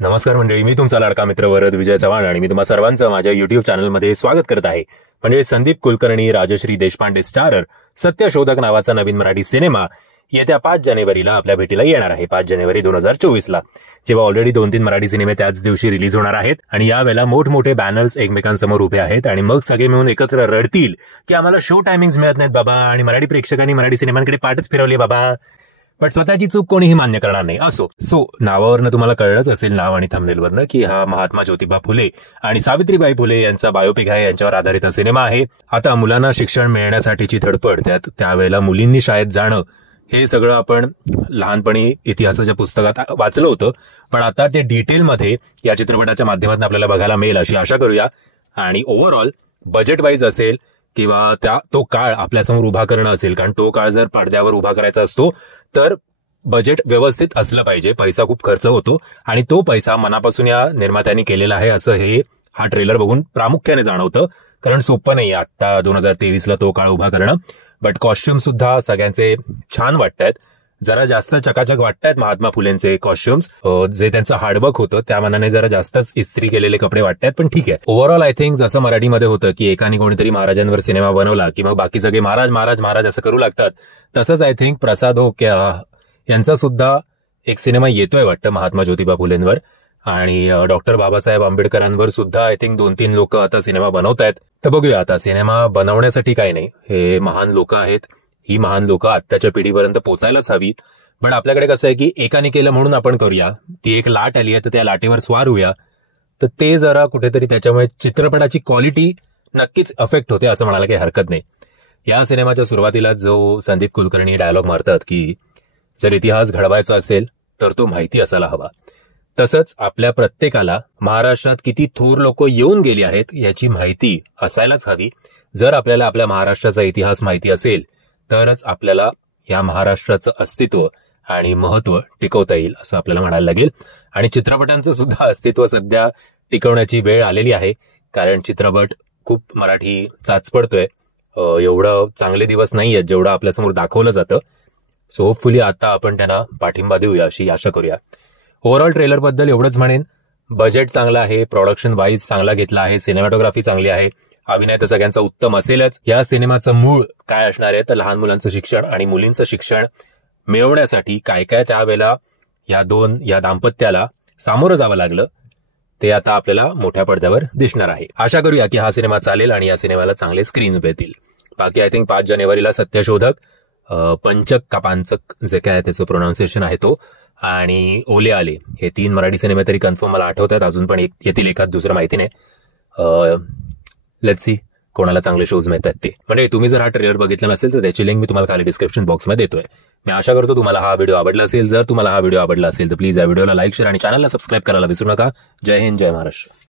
नमस्कार मंडळी, मी तुमचा लाडका मित्र वरद विजय चव्हाण आणि मी तुम्हा सर्वांचं माझ्या युट्यूब चॅनलमध्ये स्वागत करत आहे. म्हणजे संदीप कुलकर्णी, राजश्री देशपांडे स्टारर सत्यशोधक नावाचा नवीन मराठी सिनेमा येत्या 5 जानेवारीला आपल्या भेटीला येणार आहे. 5 जानेवारी 2024ला, जेव्हा ऑलरेडी 2-3 मराठी सिनेमे त्याच दिवशी रिलीज होणार आहेत आणि यावेळेला मोठमोठे बॅनर्स एकमेकांसमोर उभे आहेत आणि मग सगळे मिळून एकत्र रडतील की आम्हाला शो टायमिंग्स मिळत नाहीत बाबा आणि मराठी प्रेक्षकांनी मराठी सिनेमांकडे पाठच फिरवली बाबा. पण स्वतःची चूक कोणीही मान्य करणार नाही. सो नावावरनं तुम्हाला कळलंच असेल, नाव आणि थंबनेलवरनं, की हा महात्मा ज्योतिबा फुले आणि सावित्रीबाई फुले यांचा बायोपिक आहे, यांच्यावर आधारित हा सिनेमा आहे. आता मुलांना शिक्षण मिळण्यासाठीची धडपड, त्यावेळेला मुलींनी शाळेत जाणं, हे सगळं आपण लहानपणी इतिहासाच्या पुस्तकात वाचलं होतं, पण आता ते डिटेलमध्ये या चित्रपटाच्या माध्यमातून आपल्याला बघायला मिळेल अशी आशा करूया. आणि ओव्हरऑल बजेट वाईज असेल किंवा तो काळ आपल्यासमोर उभा करणं असेल, कारण तो काळ जर पडद्यावर उभा करायचा असतो तर बजेट व्यवस्थित असलं पाहिजे. पैसा खूप खर्च होतो आणि तो पैसा मनापासून या निर्मात्यांनी केलेला आहे असं हा ट्रेलर बघून प्रामुख्याने जाणवतं. कारण सोपं नाही आता 2023ला तो काळ उभा करणं. बट कॉस्ट्युम सुद्धा सगळ्यांचे छान वाटतायत, जरा जास्त चकाचक वाटतायत महात्मा फुलेंचे कॉस्ट्युम्स. जे त्यांचं हार्डवर्क होतं त्या मनाने जरा जास्तच इस्त्री केलेले कपडे वाटतायत, पण ठीक आहे. ओव्हरऑल आय थिंक जसं मराठीमध्ये होतं की एकाने कोणीतरी महाराजांवर सिनेमा बनवला की मग बाकी सगळे महाराज महाराज महाराज असं करू लागतात, तसंच आय थिंक प्रसाद यांचा सुद्धा एक सिनेमा येतोय वाटतं महात्मा ज्योतिबा फुलेंवर. आणि डॉक्टर बाबासाहेब आंबेडकरांवर सुद्धा आय थिंक 2-3 लोक आता सिनेमा बनवतायत. तर बघूया, आता सिनेमा बनवण्यासाठी काही नाही, हे महान लोक आहेत, ही महान लोक आत्ताच्या पिढीपर्यंत पोचायलाच हवीत. पण आपल्याकडे कसं आहे की एकाने केलं म्हणून आपण करूया, ती एक लाट आली आहे तर त्या लाटेवर स्वार होऊया, तर ते जरा कुठेतरी त्याच्यामुळे चित्रपटाची क्वालिटी नक्कीच अफेक्ट होते असं म्हणायला काही हरकत नाही. या सिनेमाच्या सुरुवातीला जो संदीप कुलकर्णी डायलॉग मारतात की जर इतिहास घडवायचा असेल तर तो माहिती असायला हवा, तसंच आपल्या प्रत्येकाला महाराष्ट्रात किती थोर लोक येऊन गेली आहेत याची माहिती असायलाच हवी. जर आपल्याला आपल्या महाराष्ट्राचा इतिहास माहिती असेल तरच आपल्याला या महाराष्ट्राचं अस्तित्व आणि महत्व टिकवता येईल असं आपल्याला म्हणायला लागेल. आणि चित्रपटांचं सुद्धा अस्तित्व सध्या टिकवण्याची वेळ आलेली आहे, कारण चित्रपट खूप मराठी चाचपडतोय. एवढं चांगले दिवस नाही आहेत जेवढं आपल्यासमोर दाखवलं जातं. सो होपफुली आता आपण त्यांना पाठिंबा देऊया अशी आशा करूया. ओव्हरऑल ट्रेलर बद्दल एवढंच म्हणेन, बजेट चांगलं आहे, प्रोडक्शन वाईज चांगला घेतला आहे, सिनेमॅटोग्राफी चांगली आहे, अभिनय तर सगळ्यांचा उत्तम असेलच. या सिनेमाचं मूळ काय असणार आहे तर लहान मुलांचं शिक्षण आणि मुलींचं शिक्षण मिळवण्यासाठी काय काय त्यावेळेला या दाम्पत्याला सामोरं जावं लागलं ते आता आपल्याला मोठ्या पडद्यावर दिसणार आहे. आशा करूया की हा सिनेमा चालेल आणि या सिनेमाला चांगले स्क्रीन्स भेटतील. बाकी आय थिंक 5 जानेवारीला सत्यशोधक, पंचक का पांचक जे काय त्याचं प्रोनाऊन्सिएशन आहे तो, आणि ओले आले, हे 3 मराठी सिनेमे तरी कन्फर्म मला आठवतात. अजून पण येतील एखाद दुसरं माहिती नाही. लेट्स सी कोणाला चांगले शोज मिळतात ते. म्हणजे तुम्ही जर हा ट्रेलर बघितला नसेल तर त्याची लिंक मी तुम्हाला खाली डिस्क्रिप्शन बॉक्समध्ये देतोय. मी आशा करतो तुम्हाला हा व्हिडिओ आवडला असेल. जर तुम्हाला हा व्हिडिओ आवडला असेल तर प्लीज या व्हिडिओला लाईक, शेअर आणि चॅनलला सबस्क्राईब करायला विसरू नका. जय हिंद, जय महाराष्ट्र.